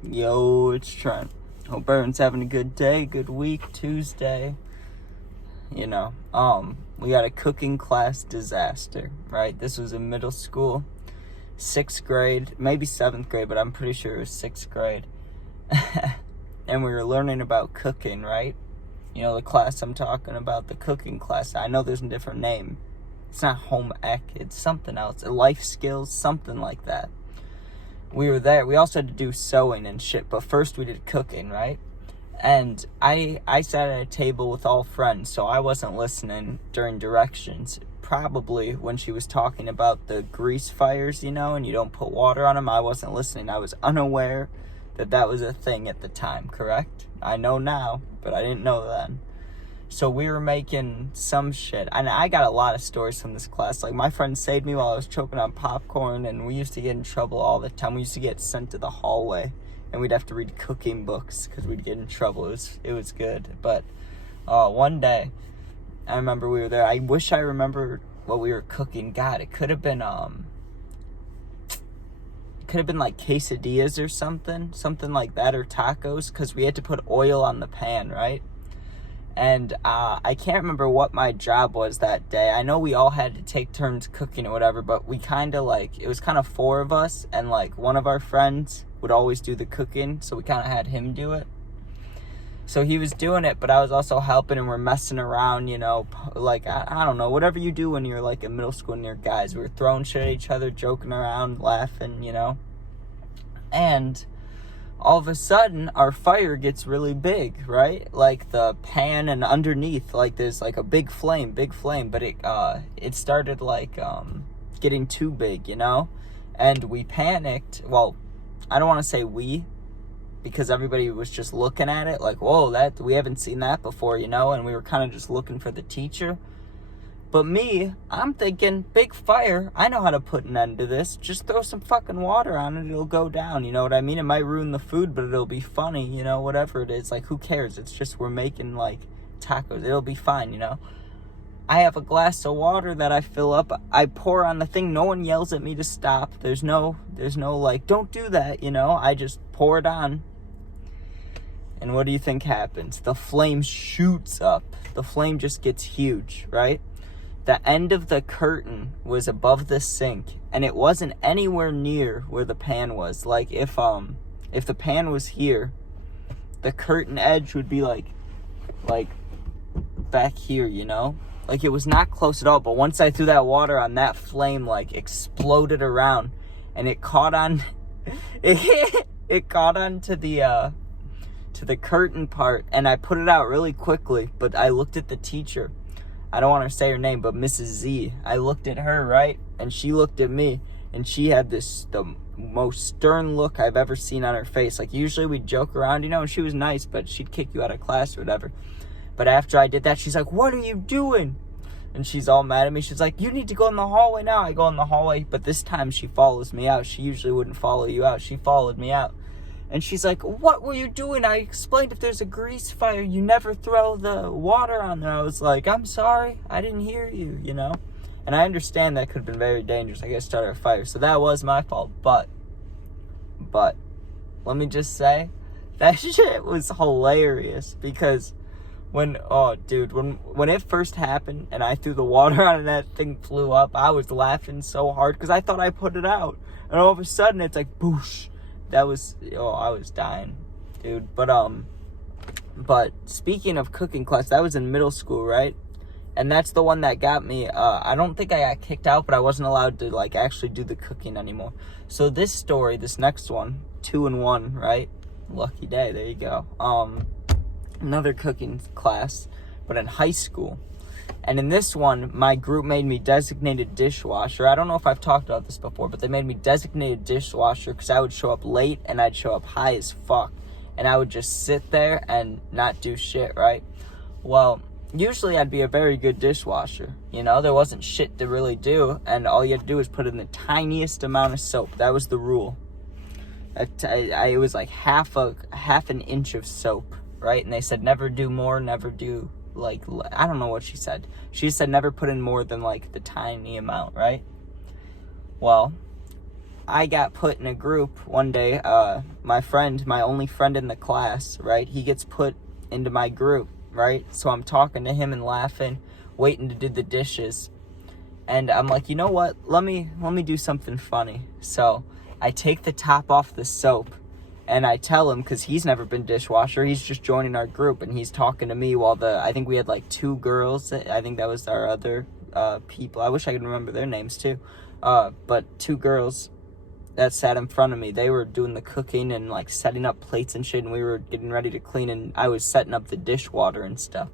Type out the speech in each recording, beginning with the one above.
Yo, it's Trent. Hope everyone's having a good day, good week, Tuesday. We got a cooking class disaster, right? This was in middle school, 6th grade, maybe 7th grade, but I'm pretty sure it was 6th grade. And we were learning about cooking, right? You know, the class I'm talking about, the cooking class. I know there's a different name. It's not home ec, it's something else. Life skills, something like that. We were there. We also had to do sewing and shit, but first we did cooking, right? And I sat at a table with all friends, so I wasn't listening during directions. Probably when she was talking about the grease fires, and you don't put water on them, I wasn't listening. I was unaware that was a thing at the time, correct? I know now, but I didn't know then. So we were making some shit, and I got a lot of stories from this class. Like, my friend saved me while I was choking on popcorn, and we used to get in trouble all the time. We used to get sent to the hallway, and we'd have to read cooking books because we'd get in trouble. It was good. But one day, I remember we were there. I wish I remembered what we were cooking. God, it could have been like quesadillas or something like that, or tacos, because we had to put oil on the pan, right? And I can't remember what my job was that day. I know we all had to take turns cooking or whatever, but we it was kind of 4 of us, and one of our friends would always do the cooking, so we kind of had him do it. So he was doing it, but I was also helping, and we're messing around, I don't know, whatever you do when you're in middle school and you're guys. We were throwing shit at each other, joking around, laughing, And all of a sudden, our fire gets really big, right? Like, the pan and underneath, there's a big flame, but it started getting too big, And we panicked. Well, I don't want to say we, because everybody was just looking at it whoa, we haven't seen that before, and we were kind of just looking for the teacher. But I'm thinking, big fire, I know how to put an end to this. Just throw some fucking water on it, it'll go down, you know what I mean? It might ruin the food, but it'll be funny, whatever it is. Who cares? It's just we're making, tacos. It'll be fine, I have a glass of water that I fill up. I pour on the thing. No one yells at me to stop. There's no don't do that, I just pour it on. And what do you think happens? The flame shoots up. The flame just gets huge, right? The end of the curtain was above the sink, and it wasn't anywhere near where the pan was. If the pan was here, the curtain edge would be back here, it was not close at all. But once I threw that water on, that flame exploded around, and it caught on it caught on to the curtain part, and I put it out really quickly. But I looked at the teacher. I don't want to say her name, but Mrs. Z. I looked at her, right? And she looked at me, and she had the most stern look I've ever seen on her face. Usually we joke around, and she was nice, but she'd kick you out of class or whatever. But after I did that, she's like, "What are you doing?" And she's all mad at me. She's like, "You need to go in the hallway now." I go in the hallway, but this time she follows me out. She usually wouldn't follow you out. She followed me out. And she's like, "What were you doing? I explained if there's a grease fire, you never throw the water on there." I was like, "I'm sorry, I didn't hear you, And I understand that could have been very dangerous. I guess started a fire. So that was my fault. But let me just say, that shit was hilarious. Because when it first happened and I threw the water on and that thing flew up, I was laughing so hard because I thought I put it out. And all of a sudden it's boosh. I was dying, dude. But speaking of cooking class, that was in middle school, right? And that's the one that got me. I don't think I got kicked out, but I wasn't allowed to actually do the cooking anymore. So this next one, 2 in 1, right? Lucky day, there you go. Another cooking class, but in high school. And in this one, my group made me designated dishwasher. I don't know if I've talked about this before, but they made me designated dishwasher because I would show up late and I'd show up high as fuck. And I would just sit there and not do shit, right? Well, usually I'd be a very good dishwasher. There wasn't shit to really do. And all you had to do was put in the tiniest amount of soap. That was the rule. It was half an inch of soap, right? And they said never do more, never do I don't know what she said. She said never put in more than the tiny amount, right? Well, I got put in a group one day. My only friend in the class, right? He gets put into my group, right? So I'm talking to him and laughing, waiting to do the dishes. And I'm like, you know what? Let me do something funny. So I take the top off the soap and I tell him, because he's never been dishwasher, he's just joining our group, and he's talking to me while I think we had like 2 girls. I think that was our other people. I wish I could remember their names too. But 2 girls that sat in front of me, they were doing the cooking and like setting up plates and shit, and we were getting ready to clean, and I was setting up the dishwater and stuff.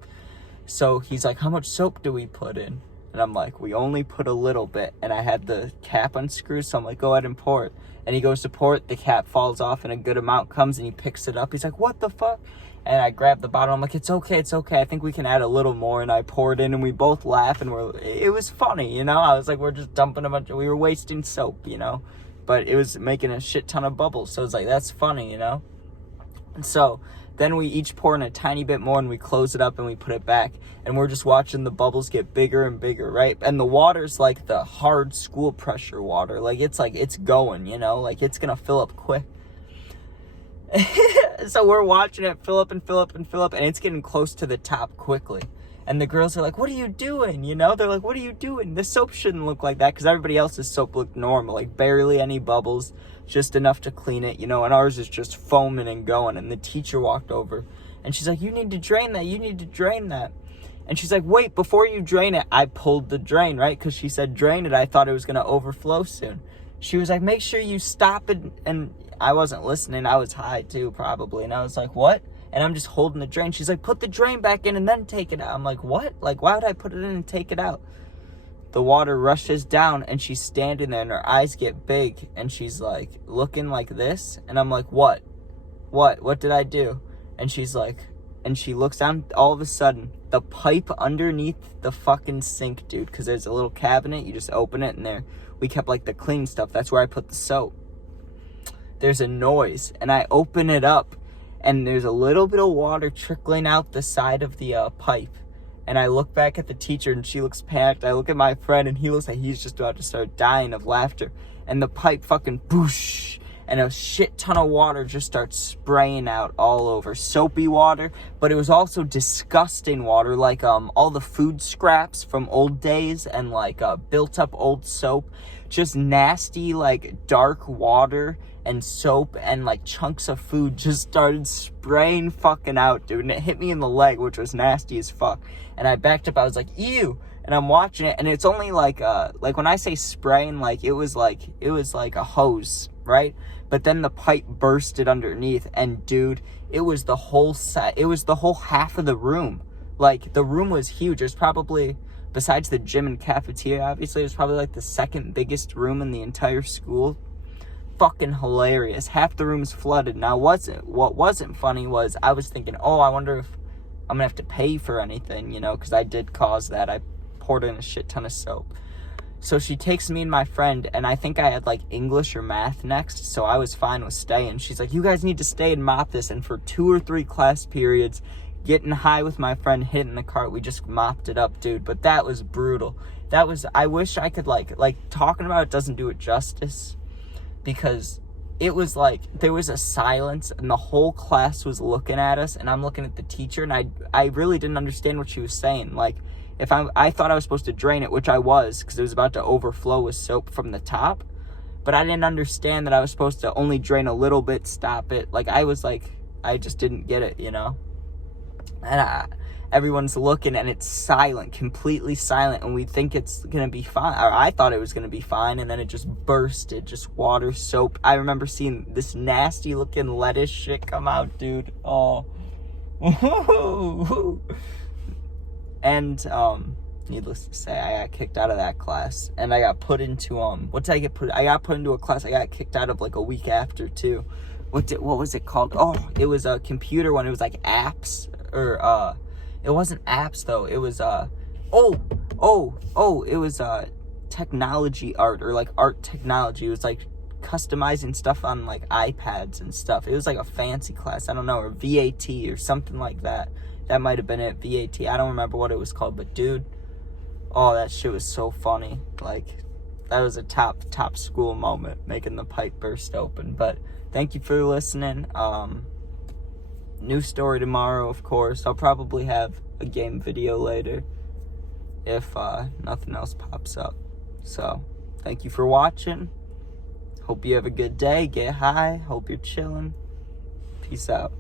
So he's like, how much soap do we put in? And I'm like, we only put a little bit. And I had the cap unscrewed, so I'm like, go ahead and pour it. And he goes to pour it, the cap falls off, and a good amount comes, and he picks it up. He's like, what the fuck? And I grab the bottle. I'm like, it's okay. I think we can add a little more. And I pour it in, and we both laugh, and it was funny, you know? I was like, we're just dumping we were wasting soap, you know? But it was making a shit ton of bubbles. So it's like, that's funny, you know? And so then we each pour in a tiny bit more, and we close it up and we put it back. And we're just watching the bubbles get bigger and bigger, right? And the water's like the hard school pressure water. Like, it's going, you know? Like, it's going to fill up quick. So we're watching it fill up and fill up and fill up, and it's getting close to the top quickly. And the girls are like, what are you doing? You know, they're like, what are you doing? The soap shouldn't look like that, because everybody else's soap looked normal, like barely any bubbles, just enough to clean it, you know, and ours is just foaming and going. And the teacher walked over, and she's like, you need to drain that. And she's like, wait, before you drain it, I pulled the drain, right? Because she said drain it. I thought it was going to overflow soon. She was like, make sure you stop it. And I wasn't listening. I was high too, probably. And I was like, what? And I'm just holding the drain. She's like, put the drain back in and then take it out. I'm like, what? Like, why would I put it in and take it out? The water rushes down, and she's standing there, and her eyes get big, and she's like looking like this. And I'm like, what did I do? And she's like, and she looks down. All of a sudden, the pipe underneath the fucking sink, dude, because there's a little cabinet, you just open it, and there we kept like the clean stuff. That's where I put the soap. There's a noise, and I open it up, and there's a little bit of water trickling out the side of the pipe. And I look back at the teacher, and she looks panicked. I look at my friend, and he looks like he's just about to start dying of laughter. And the pipe fucking boosh, and a shit ton of water just starts spraying out all over. Soapy water, but it was also disgusting water, like all the food scraps from old days, and like built up old soap. Just nasty, like dark water and soap and like chunks of food just started spraying fucking out, dude. And it hit me in the leg, which was nasty as fuck. And I backed up. I was like, ew. And I'm watching it, and it's only like when I say spraying, like it was like a hose, right? But then the pipe bursted underneath, and dude, it was the whole half of the room. Like, the room was huge. It was probably, besides the gym and cafeteria, obviously, it was probably like the second biggest room in the entire school. Fucking hilarious. Half the room's flooded. Now, what wasn't funny was I was thinking, oh, I wonder if I'm gonna have to pay for anything, you know, because I did cause that. I poured in a shit ton of soap. So she takes me and my friend, and I think I had like English or math next, so I was fine with staying. She's like, you guys need to stay and mop this. And for 2 or 3 class periods, getting high with my friend, hitting the cart, we just mopped it up, dude. But that was brutal. I wish I could like talking about it doesn't do it justice, because it was like there was a silence, and the whole class was looking at us, and I'm looking at the teacher, and I really didn't understand what she was saying. Like, if I thought I was supposed to drain it, which I was, because it was about to overflow with soap from the top, but I didn't understand that I was supposed to only drain a little bit, stop it. Like, I just didn't get it, you know? And everyone's looking, and it's silent, completely silent, and we think it's gonna be fine, or I thought it was gonna be fine, and then it just bursted, just water, soap. I remember seeing this nasty looking lettuce shit come out, dude. Oh. And needless to say, I got kicked out of that class, and I got put into I got put into a class I got kicked out of like a week after too. What was it called? Oh, it was a computer one. It was like apps, or it wasn't apps though. It was it was technology art, or like art technology. It was like customizing stuff on like iPads and stuff. It was like a fancy class. I don't know, or VAT or something like that. That might have been it, VAT. I don't remember what it was called, but dude, oh, that shit was so funny. Like, that was a top school moment, making the pipe burst open. But thank you for listening. New story tomorrow, of course. I'll probably have a game video later if nothing else pops up. So thank you for watching. Hope you have a good day. Get high. Hope you're chilling. Peace out.